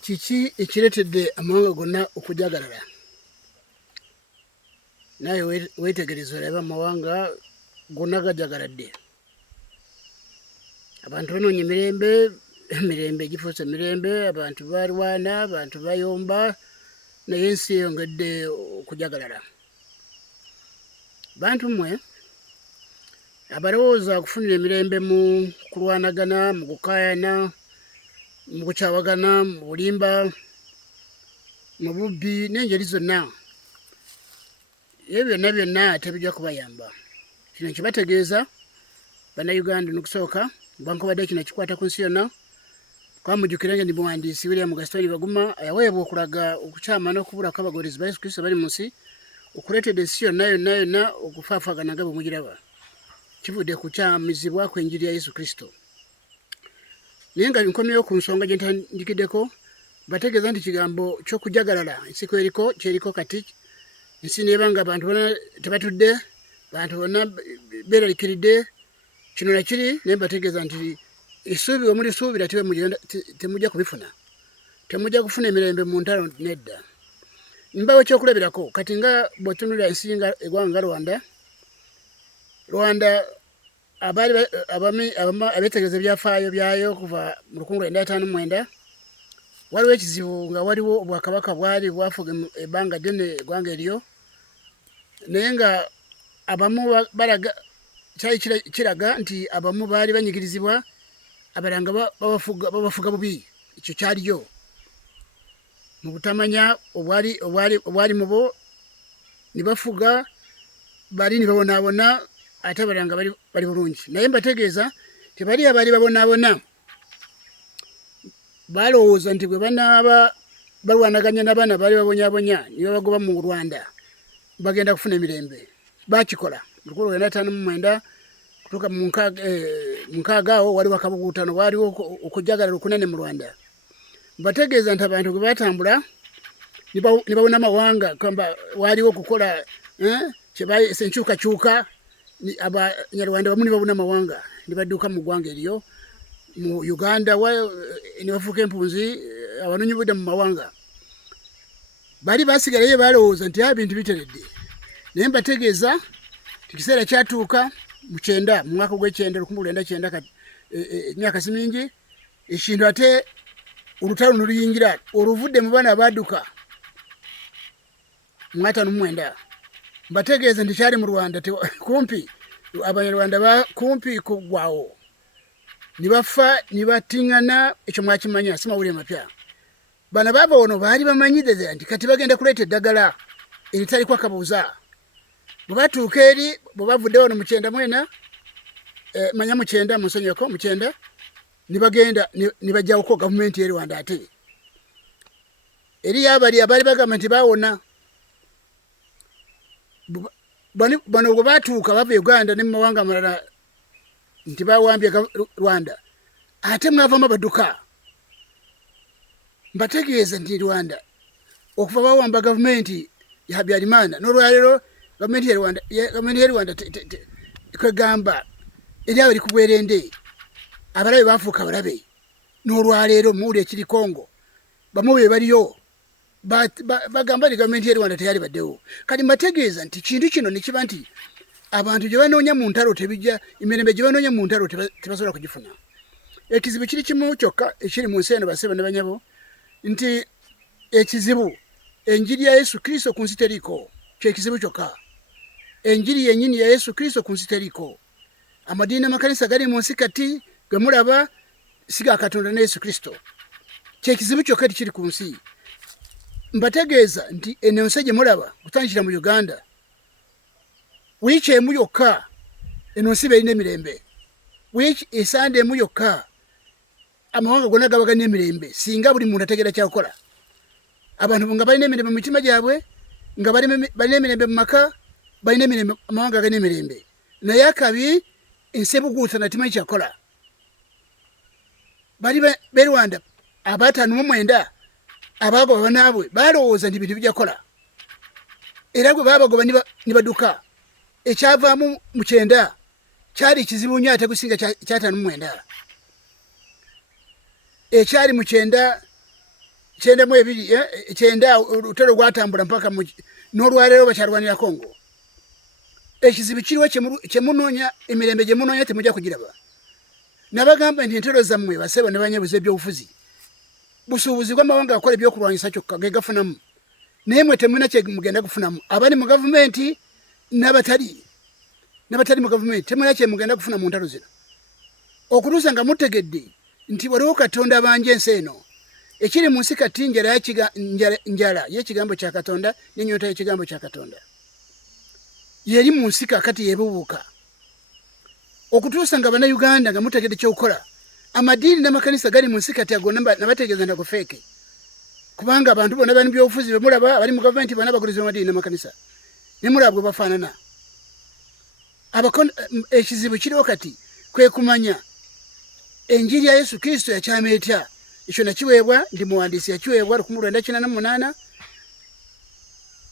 Kiki ekireetedde amawanga gonna okujagalala? Naye weetegereza olabe amawanga gonna gajagaladde. Abantu banoonya emirembe gifuuse mirembe, abantu balwana, abantu bayomba, naye ensi eyongedde okujagalala. Bantu mmwe abalowooza kufunira emirembe mu kulwanagana, mu kukaayana, mu kukyawagana, mu bulimba, mu bubbi n'engeri zonna, ebyo byonna tebijja kubayamba. Kino kibategeeza bannayuganda n'okusooka bankobadde kino kikwata ku nsi yonna. Kwamujjukiranga ndi muwandiisi William Gaston Baguma ayaweebwa okulaga okukyama n'okubula kw'abagoberezi ba Yesu Kristo bali mu nsi okuleetedde ensi yonna okufaafaagana nga bwe mugiraba. Kivudde ku kyamizibwa kw'enjiri ya Yesu Kristo. Naye nga nkomyewo ku nsonga gye ntandikiddeko, bategeeza nti kigambo ky'okujagalala ensi kyeriko kati. Ensi neeba nga abantu bonna tebatudde, abantu bonna beeraliikiridde, kino nakiri, naye bategeeza nti essuubi omulisuubira temujja kubifuna. Temujja kufuna emirembe mu ntalo nedda. Mbawo ekyokulabirako kati nga bw'otunuulira ensi eggwanga nga Rwanda abeetegereza ebyafaayo byayo kuva mu 1959 waliwo ekizibu nga waliwo obwakabaka bwali bwafuga ebbanga ddene eggwanga eryo, naye nga abamu balaga kyali kiraga nti abamu baali banyigirizibwa abalala nga babafuga bubi. Ekyo kyaliyo mu butamanya obwali mu bo, ne bafuga bali ne babonaabona ate abalala nga bali bulungi. Naye mbategeeza tebali abaali babonaabona balowooza nti bwe banaaba balwanaganya n'abaana baali babonyaabonya ne babagoba mu Rwanda bagenda kufuna emirembe. Bakikola mu 1959 kutuuka mu nkaaga awo waliwo akabuguutano, waliwo okujagalala okunene mu Rwanda. Bategeeza nti abantu bwe batambula ne babona amawanga kwamba waliwo okukola kyebayise enkyukakyuka, abanyarwanda bamu ne babona amawanga ne badduka mu ggwanga eryo. Mu Uganda ne bafuuka empunzi, abanoonyiboobubudamu mu mawanga. Bali basigalayo balowooza nti ebintu biteredde. Naye mbategeeza ekiseera kyatuuka mu mwaka ogw'ekyenda 1990, emyaka si mingi, ekintu ate olutalo ne luyingira oluvudde mu baana abadduka mu 1959. Mbategeeza nti kyali mu Rwanda kumpi, abanyarwanda kumpi kuggwaawo ne bafa ne batiŋŋana. Ekyo mwakimanya, si mawulire mapya. Bano baava wano baali bamanyiriza nti kati bagenda kuleeta eddagala eritaliko akabuuza. Bwe batuuka eri, bwe bavudde wano mu 1994, manya mu 19 musonyeko mu 19 ne bagenda ne bajjawoko gavumenti y'e Rwanda ate. Eriyo abaali bagamba nti baawona. Bano bwe batuuka bava Uganda ne mu mawanga amalala nti bawambye Rwanda, ate mwavamu abadduka. Mbategeeza nti Rwanda okuva bawamba gavumenti ya Habyarimana n'olwaleero gavumenti y'e Rwanda kwegamba eri abali ku bwerende, abalabe bafuuka abalabe. N'olwaleero muwulire ekiri Congo, bamu be baliyo bagamba nti gavumenti y'e Rwanda teyali baddewo. Kati mbategeeza nti kintu kino ne kiba nti abantu gye banoonya mu ntalo emirembe gye banoonya mu ntalo tebasobola kugifuna. Ekizibu kiri kimu kyokka ekiri mu nsi eno, basebo ne banyabo, nti ekizibu enjiri ya Yesu Kristo ku nsi teriiko. Kyekizibu kyokka. Enjiri yennyini ya Yesu Kristo ku nsi teriiko. Amadiini n'amakanisa gali mu nsi kati ge mulaba si ga Katonda ne Yesu Kristo. Kyekizibu kyokka ekiri ku nsi. Mbategeeza nti eno nsi gye mulaba kutandikira mu Uganda, wiiki emu yokka eno nsi berina emirembe. Wiiki esande emu yokka amawanga gonna gabaga n'emirembe, singa buli muntu ategeera kyakukola. Abantu nga balina emirembe mu mitima gyabwe, nga balina emirembe mu maka, balina emirembe, amawanga galina emirembe. Naye akabi ensi ebuguutana timanyi kyakola. Bali b'e Rwanda 59 abagoba banaabwe balowooza nti bintu bijja kukola, era gwe baabagoba ne badduka. Ekyavaamu mu 9 kyali kizibu nnyo ate kusinga kya 59. Ekyali mu 9 kyenda mu ebiri kyenda olutalo gwatambula mpaka n'olwaleero bakyalwanira Kongo. Ekizibu kiriwo kyemunoonya emirembe gye munoonya temujja kugiraba. Nabagamba nti entero zammwe basebo ne banyabuza ebyobufuzi busuubuzi bw'amawanga akola ebyokulwanyisa kyokka ge gafunamu, naye mwe temulina kye mugenda kufunamu. Abali mu gavumenti n'abatali mu gavumenti temulina kye mugenda kufuna mu ntalo zino, okutuusa nga mutegedde nti waliwo Katonda abanja ensi eno. Ekiri mu nsi kati njala y'ekigambo kya Katonda n'ennyonta y'ekigambo kya Katonda yeri mu nsi kakati yeebuubuuka, okutuusa nga Bannayuganda nga mutegedde ky'okukola. Amadiini n'amakanisa gali mu nsi kati ago nabategeeza nti ago feeke, kubanga abantu bonna bali mu byobufuzi bemulaba abali mu gavumenti bonna baguliza amadiini n'amakanisa ne mulaba bwe bafaanana. Ekizibu kiriwo kati kwe kumanya enjiri ya Yesu Kristo yakyama etya. Ekyo nakiweebwa, ndi muwandiisi, yakiweebwa 1988.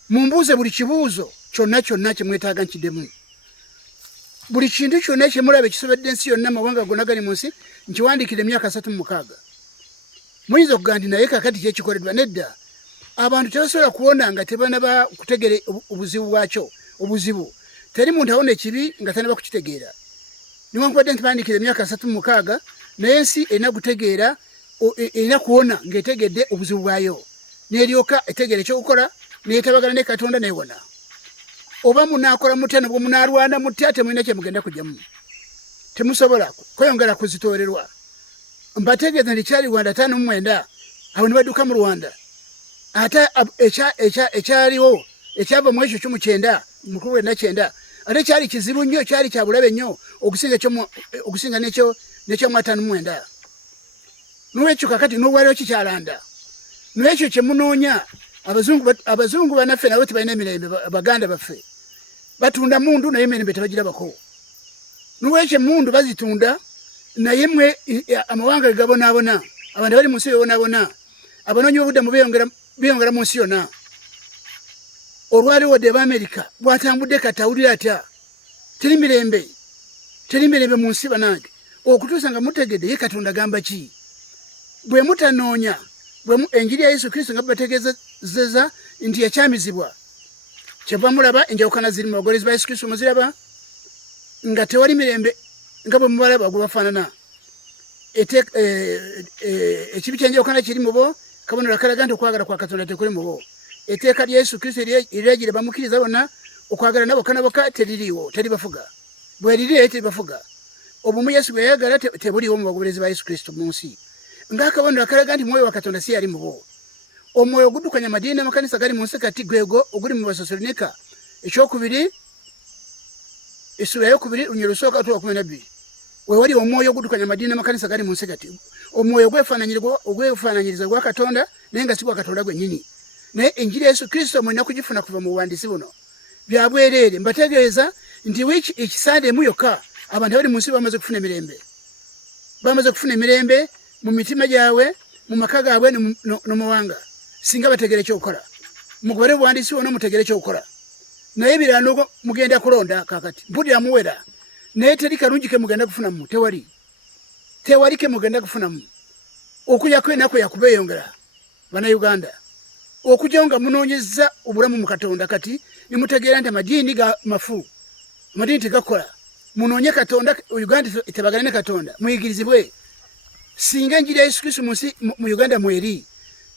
Mumbuuze buli kibuuzo kyonna kye mwetaaga nkiddemu. Buli kintu kyonna kye mulaba ekisobedde ensi yonna amawanga gonna gali mu nsi nkiwandiikira emyaka 36. Muyinza okugamba nti naye kakati kyekikoleddwa. Nedda, abantu tebasobola kuwona nga tebanaba kutegeera obuzibu bwakyo. Obuzibu teri muntu awona ekibi nga tanaba kukitegeera. Newankubadde nti bawandiikira emyaka 36, naye ensi erina kutegeera, erina kuwona ng'etegedde obuzibu bwayo, n'eryoka etegeera ekyokukola, neyetabagala ne Katonda neewona. Oba munaakola mutya nobwo munaalwana mutya temulina kye mugenda kugyamu, temusobola kweyongera kuzitoolerwa. Mbategeeza nti kyali Rwanda 59 abo ne badduka mu Rwanda. Ate ekyaliwo ekyava mu ekyo 19 mu 19 ate kyali kizibu nnyo, kyali kya bulabe nnyo okusinga n'ekyo 59. N'ekyo kakati n'olwaliwo kikyalanda. N'ekyo kye munoonya. Abazungu banaffe nabo tebalina emirembe. Baganda baffe batunda mundu naye emirembe tebagirabako. N'ekyo emmundu bazitunda naye mwe amawanga gabonaabona, abantu bali mu nsi bebonaabona, abanoonya obuddamu beeyongera mu nsi yonna. Olwaliwo wadde Amerika bw'atambudde kati awulira atya. Teri mirembe mu nsi banange, okutuusa nga mutegedde ye Katonda agamba ki. Bwe mutanoonya enjiri ya Yesu Kristo nga bategeezeza nti yakyamizibwa, kyeva mulaba enjawukana ziri mu bagolezi ba Yesu Kristo muziraba nga tewali mirembe nga bwe mubalaba gwe bafaanana. Ekibi ky'enjawukana kiri mu bo, kabonero akalaga nti okwagala kwa Katonda tekuli mu bo. Etteeka lya Yesu Kristo eriragira bamukkiriza bonna okwagala nabo kanaboka teririiwo, teribafuga. Bwe liri teribafuga. Obumu Yesu bwe yayagala tebuliiwo mu bagoberezi ba Yesu Kristo mu nsi. Ng'akabonero akalaga nti mwoyo wa Katonda si yali mu bo. Omwoyo oguddukanya amadiini n'amakanisa gali mu nsi kati gwego oguli mu Basesalonika ekyokubiri essula eyokubiri lunyiro lusooka 12. Wewali omwoyo oguddukanya amadiini n'amakanisa gali mu nsi kati. Omwoyo ogwefaananyiriza gwa Katonda naye nga si gwa Katonda gwennyini. Naye enjiri ya Yesu Kristo mulina kugifuna kuva mu buwandiisi buno. Bya bwereere mbategeeza nti wiiki ekisande emu yokka abantu abali mu nsi bamaze kufuna emirembe. Bamaze kufuna emirembe mu mitima gyabwe, mu maka gaabwe no muwanga, singa bategere ekyokukola. Mugobere buwandiisi bwonna mutegere ekyokukola. Naye ebirano mugenda kulonda kakati mpulira muwera, naye teri kalungi ke mugenda kufunamu. Tewali ke mugenda kufunamu. Okujjako ennaku yakubeeyongera Bannayuganda. Okujjawo nga munoonyezza obulamu mu Katonda kati ne mutegeera nti amadiini ga mafu, amadiini tegakola. Munoonye Katonda, Uganda tebagala ne Katonda, muyigirizibwe. Singa enjiri ya Yesu Kristo mu Uganda mweri,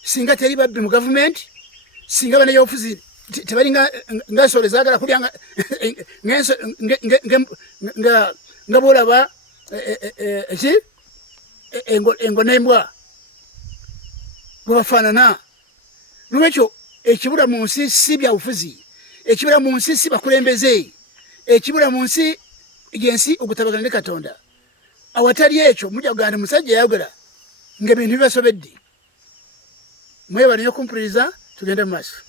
singa teri babbi mu gavumenti, singa bannabyobufuzi tebali nga ensolo ezaagala kulya nga bw'olaba engo n'embwa bwe bafaanana. N'olwekyo ekibula mu nsi si byabufuzi, ekibula mu nsi si bakulembeze, ekibula mu nsi y'ensi ogutabagana ne Katonda. Awatali ekyo mujja kugamba musajja yayogera ng'ebintu bibasobedde. Mwebale nnyo kumpuliriza, tugende mu maaso.